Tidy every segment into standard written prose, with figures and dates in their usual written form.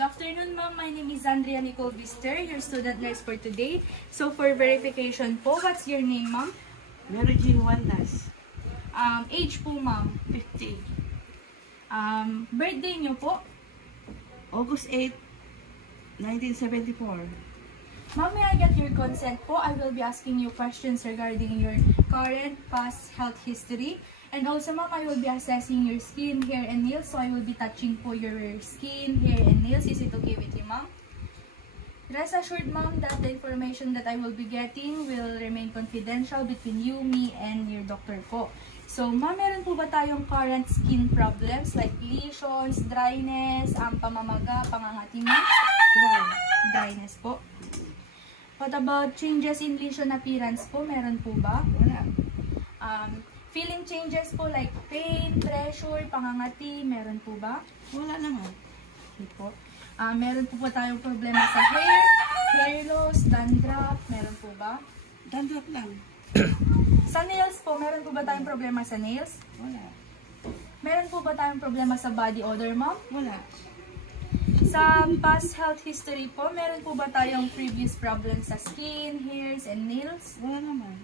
Good afternoon, ma'am. My name is Andrea Nicole Bister, your student nurse for today. So, for verification po, what's your name, ma'am? Mary Jean Wandas. Age po, ma'am? 50. Birthday niyo po? August 8, 1974. Ma'am, may I get your consent po? I will be asking you questions regarding your current, past health history. And also, ma'am, I will be assessing your skin, hair, and nails. So, I will be touching po your skin, hair, and nails. Is it okay with you, ma'am? Rest assured, ma'am, that the information that I will be getting will remain confidential between you, me, and your doctor po. So, ma'am, meron po ba tayong current skin problems like lesions, dryness, pamamaga, pangangati, ma'am? Dryness po. What about changes in lesion appearance po? Meron po ba? Wala. Feeling changes po like pain, pressure, pangangati, meron po ba? Wala naman. Okay po. Meron po ba tayong problema sa hair loss, dandruff, meron po ba? Dandruff lang. Sa nails po, meron po ba tayong problema sa nails? Wala. Meron po ba tayong problema sa body odor, ma'am? Wala. Sa past health history po, meron po ba tayong previous problems sa skin, hairs, and nails? Wala naman.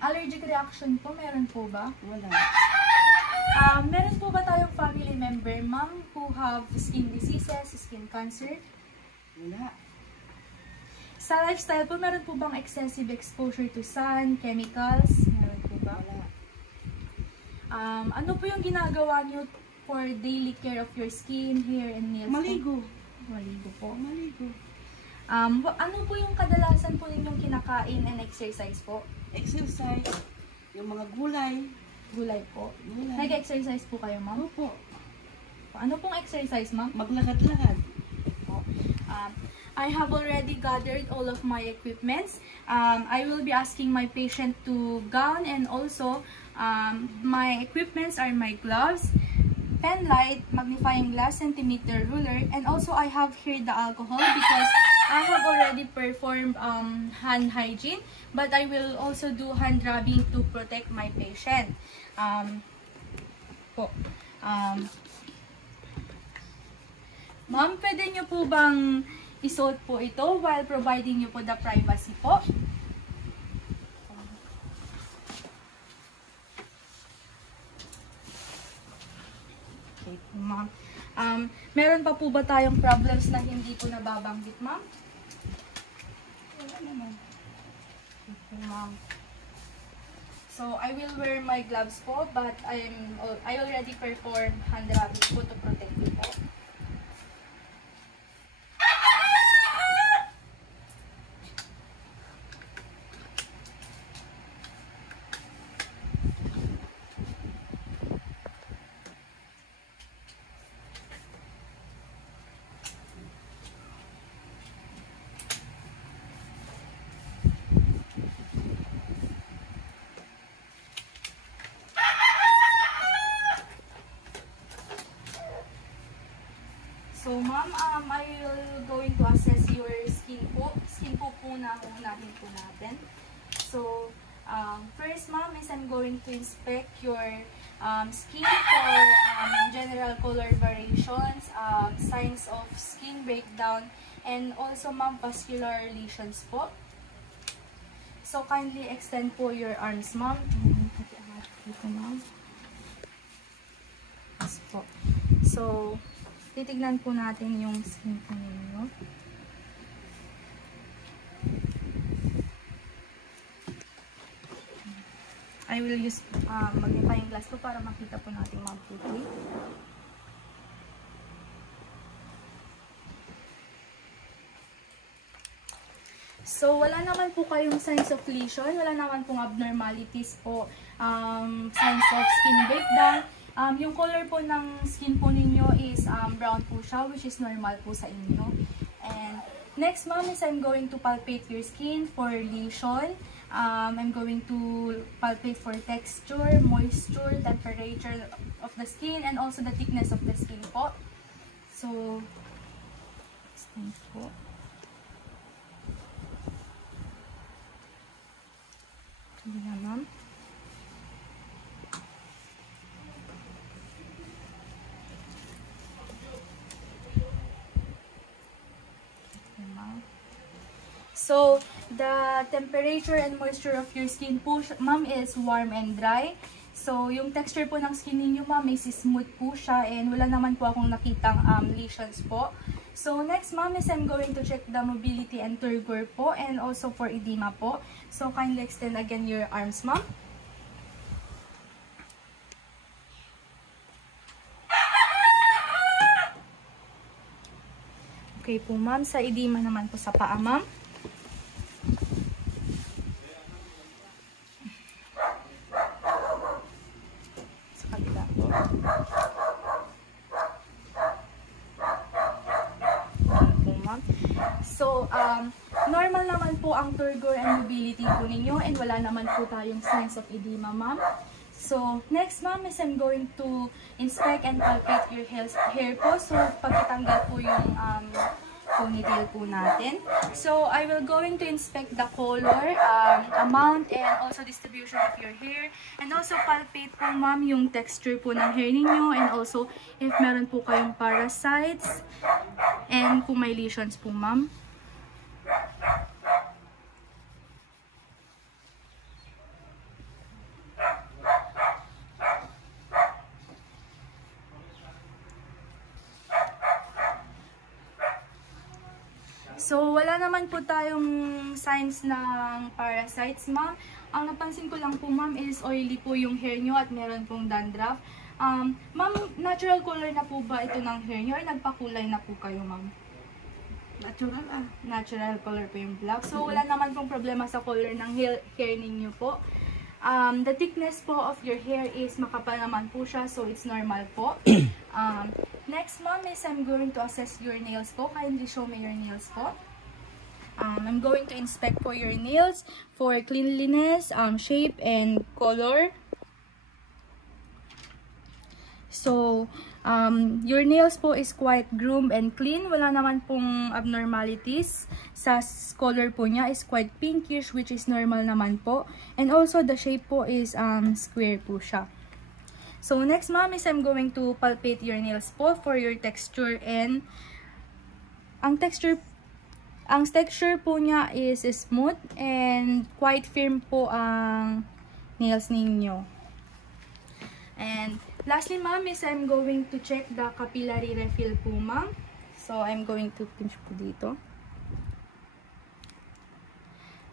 Allergic reaction po, meron po ba? Wala. Meron po ba tayong family member, ma'am, who have skin diseases, skin cancer? Wala. Sa lifestyle po, meron po bang excessive exposure to sun, chemicals? Meron po ba? Wala. Ano po yung ginagawa nyo for daily care of your skin, hair, and nails? Maligo. Maligo po. Maligo. Ano po yung kadalasan po ninyong kinakain and exercise po? Exercise. Yung mga gulay. Gulay po. Gulay. Nag-exercise po kayo, ma'am? Opo. Ano pong exercise, ma'am? Maglakad-lakad. I have already gathered all of my equipments. I will be asking my patient to gown, and also my equipments are my gloves, pen light, magnifying glass, centimeter ruler, and also I have here the alcohol because I have already performed hand hygiene, but I will also do hand rubbing to protect my patient. Ma'am, pwede nyo po bang isuot po ito while providing nyo po the privacy po? Okay po, ma'am. Meron pa po ba tayong problems na hindi po nababanggit, ma'am? Wala naman. Okay po, ma'am. So, I will wear my gloves po, but I already performed hand rubbing po to protect you po. So, ma'am, I will going to assess your skin po. Skin po na unahin po natin. So, first, ma'am, is I'm going to inspect your skin for general color variations, signs of skin breakdown, and also, ma'am, vascular lesions po. So, kindly extend po your arms, ma'am. Dito, ma'am. Yes po. So, titignan po natin yung skin po ninyo. I will use magnifying glass po para makita po natin mabuti. So, wala naman po kayong signs of lesion, wala naman pong abnormalities po, signs of skin breakdown. Yung color po ng skin po ninyo is brown po siya, which is normal po sa inyo. And next, ma'am, is I'm going to palpate your skin for lesion. I'm going to palpate for texture, moisture, temperature of the skin, and also the thickness of the skin po. So, skin po. Sige na, ma'am. So, the temperature and moisture of your skin po, ma'am, is warm and dry. So, yung texture po ng skin ninyo, ma'am, is smooth po siya and wala naman po akong nakitang lesions po. So, next, ma'am, is I'm going to check the mobility and turgor po and also for edema po. So, kindly extend again your arms, ma'am. Okay po, ma'am. Sa edema naman po sa paa, ma'am. Sa kabila po. Okay po, ma'am. So, normal naman po ang turgor and mobility po ninyo and wala naman po tayong signs of edema, ma'am. So, next, ma'am, is I'm going to inspect and palpate your hair po. So, pagkitanggal po yung ponytail po natin. So, I will going to inspect the color, amount, and also distribution of your hair. And also palpate po, ma'am, yung texture po ng hair ninyo. And also, if meron po kayong parasites. And kung may lesions po, ma'am. So, wala naman po tayong signs ng parasites, ma'am. Ang napansin ko lang po, ma'am, is oily po yung hair nyo at meron pong dandruff. Ma'am, natural color na po ba ito ng hair nyo or nagpakulay na po kayo, ma'am? Natural Natural color po yung black. So, wala naman pong problema sa color ng hair ninyo po. The thickness po of your hair is makapal naman po siya, so it's normal po. Next, ma'am, is I'm going to assess your nails po. Kindly show me your nails po. I'm going to inspect po your nails for cleanliness, shape, and color. So, your nails po is quite groomed and clean. Wala naman pong abnormalities. Sa color po niya is quite pinkish, which is normal naman po. And also, the shape po is square po siya. So, next, ma'am, is I'm going to palpate your nails po for your texture. And ang texture po niya is smooth and quite firm po ang nails ninyo. And lastly, ma'am, is I'm going to check the capillary refill po, ma'am. So, I'm going to pinch po dito.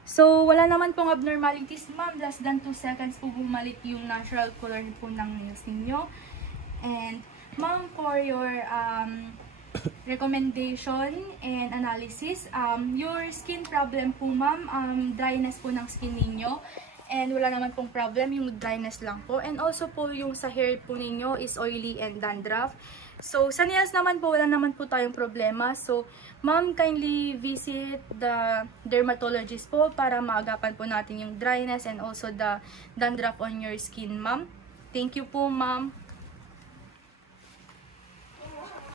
So, wala naman pong abnormalities, ma'am. Less than 2 seconds po bumalik yung natural color po ng nails ninyo. And, ma'am, for your recommendation and analysis, your skin problem po, ma'am, dryness po ng skin ninyo. And wala naman pong problem, yung dryness lang po. And also po, yung sa hair po ninyo is oily and dandruff. So, sa nails naman po, wala naman po tayong problema. So, ma'am, kindly visit the dermatologist po para maagapan po natin yung dryness and also the dandruff on your skin, ma'am. Thank you po, ma'am.